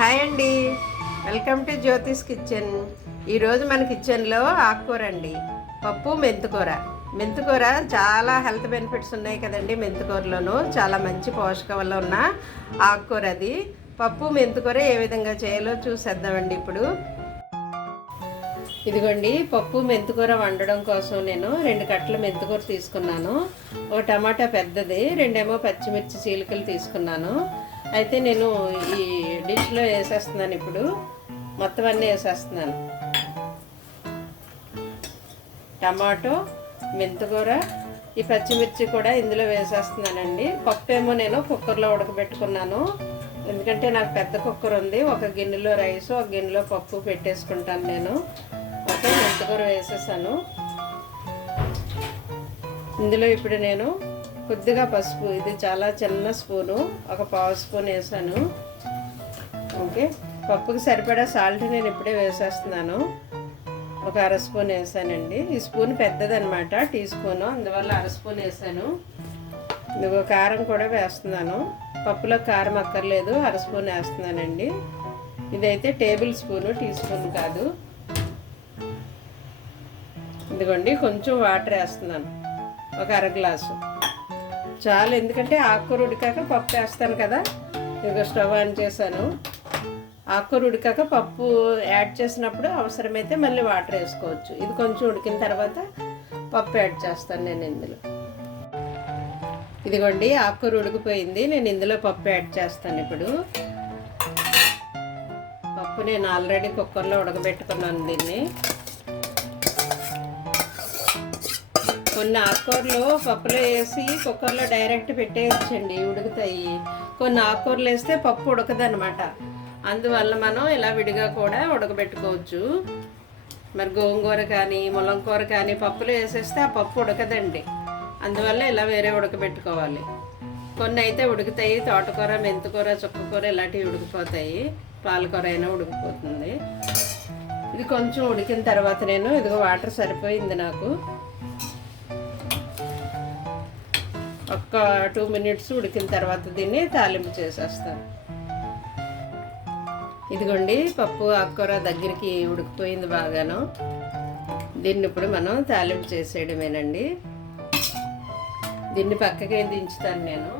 Hi అండి, welcome to Jyothish kitchen. ఈరోజు మన కిచెన్లో ఆకుకూర అండి, పప్పు మెంతికూర. మెంతికూర చాలా హెల్త్ బెనిఫిట్స్ ఉన్నాయి కదండి. మెంతికూరలోనూ చాలా మంచి పోషక వల్ల ఉన్న ఆకుకూర అది. పప్పు మెంతికూర ఏ విధంగా చేయాలో చూసేద్దామండి ఇప్పుడు. ఇదిగోండి, పప్పు మెంతికూర వండడం కోసం నేను 2 కట్టల మెంతికూర తీసుకున్నాను. ఒక టమాటా పెద్దది, 2 పచ్చిమిర్చి చీలికలు తీసుకున్నాను. అయితే నేను ఈ డిష్లో వేసేస్తున్నాను. ఇప్పుడు మొత్తం అన్నీ వేసేస్తున్నాను. టమాటో, మెంతికూర, ఈ పచ్చిమిర్చి కూడా ఇందులో వేసేస్తున్నానండి. పప్పు ఏమో నేను కుక్కర్లో ఉడకబెట్టుకున్నాను, ఎందుకంటే నాకు పెద్ద కుక్కర్ ఉంది. ఒక గిన్నెలో రైస్, ఒక గిన్నెలో పప్పు పెట్టేసుకుంటాను నేను. ఓకే, మెంతికూర వేసేసాను. ఇందులో ఇప్పుడు నేను కొద్దిగా పసుపు, ఇది చాలా చిన్న స్పూను, ఒక 1/2 స్పూన్ వేసాను. ఓకే, పప్పుకి సరిపడా సాల్ట్ నేను ఇప్పుడే వేసేస్తున్నాను. ఒక 1/2 స్పూన్ వేసానండి. ఈ స్పూన్ పెద్దదనమాట, టీ స్పూను, అందువల్ల 1/2 స్పూన్ వేసాను. ఇదిగో కారం కూడా వేస్తున్నాను. పప్పులో కారం అక్కర్లేదు, 1/2 స్పూన్ వేస్తున్నానండి. ఇదైతే టేబుల్ స్పూను, టీ స్పూన్ కాదు. ఇదిగోండి, కొంచెం వాటర్ వేస్తున్నాను, ఒక 1/2 గ్లాసు చాలు. ఎందుకంటే ఆకుకూర ఉడికాక పప్పు వేస్తాను కదా. ఇదిగో స్టవ్ ఆన్ చేశాను. ఆకుకూర ఉడికాక పప్పు యాడ్ చేసినప్పుడు అవసరమైతే మళ్ళీ వాటర్ వేసుకోవచ్చు. ఇది కొంచెం ఉడికిన తర్వాత పప్పు యాడ్ చేస్తాను నేను ఇందులో. ఇదిగోండి, ఆకుకూర ఉడికిపోయింది. నేను ఇందులో పప్పు యాడ్ చేస్తాను ఇప్పుడు. పప్పు నేను ఆల్రెడీ కుక్కర్లో ఉడకబెట్టుకున్నాను దీన్ని. కొన్ని ఆకుకూరలు పప్పులో వేసి కుక్కర్లో డైరెక్ట్ పెట్టేయచ్చండి, ఉడుకుతాయి. కొన్ని ఆకుకూరలు వేస్తే పప్పు ఉడకదనమాట. అందువల్ల మనం ఇలా విడిగా కూడా ఉడకబెట్టుకోవచ్చు. మరి గోంగూర కానీ ములంకూర కానీ పప్పులో వేసేస్తే ఆ పప్పు ఉడకదండి. అందువల్ల ఇలా వేరే ఉడకబెట్టుకోవాలి. కొన్ని అయితే ఉడుకుతాయి, తోటకూర, మెంతికూర, చుక్కకూర ఇలాంటివి ఉడికిపోతాయి. పాలకూర అయినా ఉడికిపోతుంది. ఇది కొంచెం ఉడికిన తర్వాత నేను ఇదిగో వాటర్ సరిపోయింది నాకు. ఒక 2 మినిట్స్ ఉడికిన తర్వాత దీన్ని తాలింపు చేసేస్తాను. ఇదిగోండి, పప్పు ఆకుకూర దగ్గరికి ఉడికిపోయింది బాగాను. దీన్ని ఇప్పుడు మనం తాలింపు చేసేయడమేనండి. దీన్ని పక్కకి దించుతాను నేను.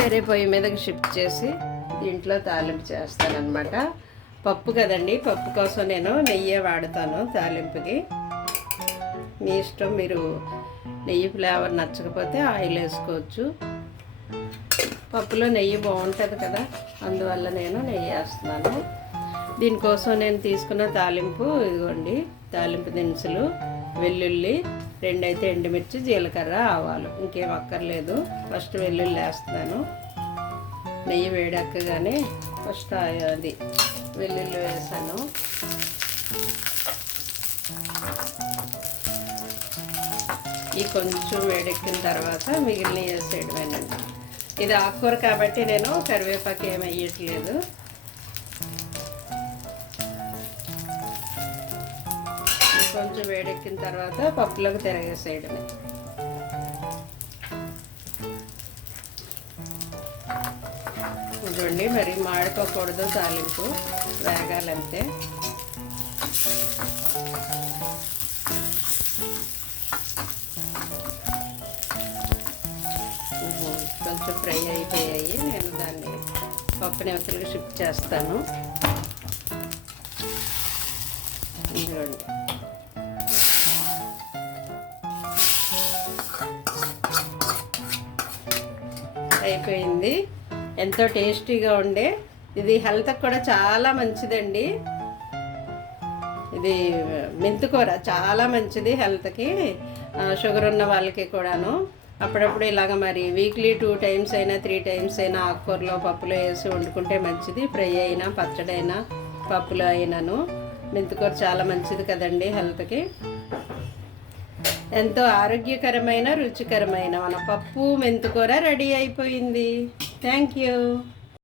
వేరే పొయ్యి మీదకి షిఫ్ట్ చేసి దీంట్లో తాలింపు చేస్తాను అనమాట. పప్పు కదండి, పప్పు కోసం నేను నెయ్యి వాడతాను తాలింపుకి. మీ ఇష్టం, మీరు నెయ్యి ఫ్లేవర్ నచ్చకపోతే ఆయిల్ వేసుకోవచ్చు. పప్పులో నెయ్యి బాగుంటుంది కదా, అందువల్ల నేను నెయ్యి వేస్తున్నాను. దీనికోసం నేను తీసుకున్న తాలింపు ఇదిగోండి, తాలింపు దినుసులు, వెల్లుల్లి, 2 అయితే ఎండుమిర్చి, జీలకర్ర, ఆవాలు, ఇంకేం అక్కర్లేదు. ఫస్ట్ వెల్లుల్లి వేస్తున్నాను. నెయ్యి వేడెక్కగానే ఫస్ట్ అది వెల్లుల్లి వేసాను. ఈ కొంచెం వేడెక్కిన తర్వాత మిగిలిన వేసేయడమేనండి. ఇది ఆకుకూర కాబట్టి నేను కరివేపాకు ఏమి వేయట్లేదు. కొంచెం వేడెక్కిన తర్వాత పప్పులోకి తిరగేసేయడమే. చూడండి, మరి మాడిపోకూడదు, తాలింపు వేగాలంతే. కొంచెం ఫ్రై అయిపోయాయి. నేను దాన్ని పప్పుని అవతలకి షిఫ్ట్ చేస్తాను. చూడండి, అయిపోయింది. ఎంతో టేస్టీగా ఉండే, ఇది హెల్త్కి కూడా చాలా మంచిదండి. ఇది మెంతికూర చాలా మంచిది హెల్త్కి, షుగర్ ఉన్న వాళ్ళకి కూడాను. అప్పుడప్పుడు ఇలాగ మరి వీక్లీ 2 టైమ్స్ అయినా 3 టైమ్స్ అయినా ఆకుకూరలో పప్పులో వేసి వండుకుంటే మంచిది. ఫ్రై అయినా, పచ్చడైనా, పప్పులో అయినాను. మెంతికూర చాలా మంచిది కదండి హెల్త్కి. ఎంతో ఆరోగ్యకరమైన, రుచికరమైన మన పప్పు మెంతికూర రెడీ అయిపోయింది. Thank you.